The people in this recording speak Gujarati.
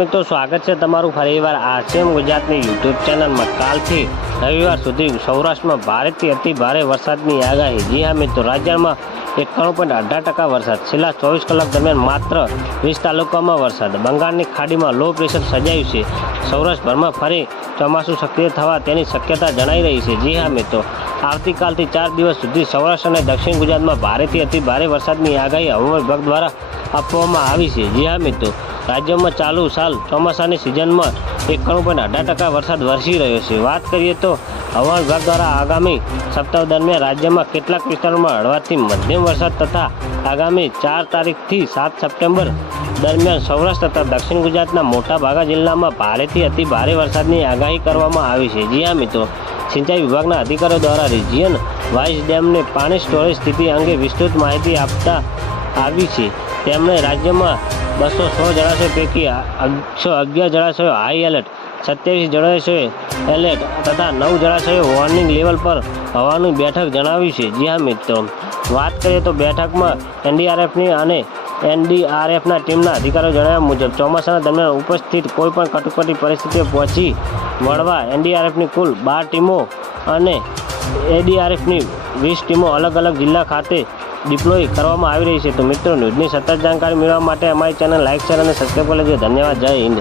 મિત્રો સ્વાગત છે તમારું ફરીવાર આરસીએમ ગુજરાતની યુટ્યુબ ચેનલમાં। કાલથી રવિવાર સુધી સૌરાષ્ટ્રમાં ભારેથી અતિ ભારે વરસાદની આગાહી। જી હા મિત્રો, રાજ્યમાં 91.18% વરસાદ। છેલ્લા 24 કલાક દરમિયાન માત્ર 20 તાલુકામાં વરસાદ। બંગાળની ખાડીમાં લો પ્રેશર સર્જાયું છે। સૌરાષ્ટ્રભરમાં ફરી ચોમાસું સક્રિય થવા તેની શક્યતા જણાઈ રહી છે। જી હા મિત્રો, આવતીકાલથી 4 દિવસ સુધી સૌરાષ્ટ્ર અને દક્ષિણ ગુજરાતમાં ભારેથી અતિ ભારે વરસાદની આગાહી હવામાન વિભાગ દ્વારા આપવામાં આવી છે। જી હા મિત્રો, રાજ્યમાં ચાલુ સાલ ચોમાસાની સિઝનમાં 91.18% વરસાદ વરસી રહ્યો છે। વાત કરીએ તો હવામાન વિભાગ દ્વારા આગામી સપ્તાહ દરમિયાન રાજ્યમાં કેટલાક વિસ્તારોમાં હળવાથી મધ્યમ વરસાદ તથા આગામી 4 તારીખથી 7 સપ્ટેમ્બર દરમિયાન સૌરાષ્ટ્ર તથા દક્ષિણ ગુજરાતના મોટાભાગના જિલ્લામાં ભારેથી અતિ ભારે વરસાદની આગાહી કરવામાં આવી છે। જી હા મિત્રો, સિંચાઈ વિભાગના અધિકારીઓ દ્વારા રિજિયન વાઇઝ ડેમને પાણી સ્ટોરેજ સ્થિતિ અંગે વિસ્તૃત માહિતી આપતા આવી છે। તેમણે રાજ્યમાં 216 જળાશયો પૈકી 111 જળાશયો હાઈ એલર્ટ, 27 જળાશયો એલર્ટ તથા 9 જળાશયો વોર્નિંગ લેવલ પર હોવાની બેઠક જણાવી છે। જી હા મિત્રો, વાત કરીએ તો બેઠકમાં એનડીઆરએફની અને એનડીઆરએફના ટીમના અધિકારીઓ જણાવ્યા મુજબ ચોમાસાના દરમિયાન ઉપસ્થિત કોઈપણ કટોકટી પરિસ્થિતિઓ પહોંચી વળવા એનડીઆરએફની કુલ 12 ટીમો અને એડીઆરએફની 20 ટીમો અલગ અલગ જિલ્લા ખાતે ડિપ્લોય કરવામાં આવી રહી છે। તો મિત્રો, ન્યૂઝની સતત જાણકારી મેળવવા માટે અમારી ચેનલ લાઇક, શેર અને સબસ્ક્રાઈબ કરી લેજો। ધન્યવાદ। જય હિન્દ।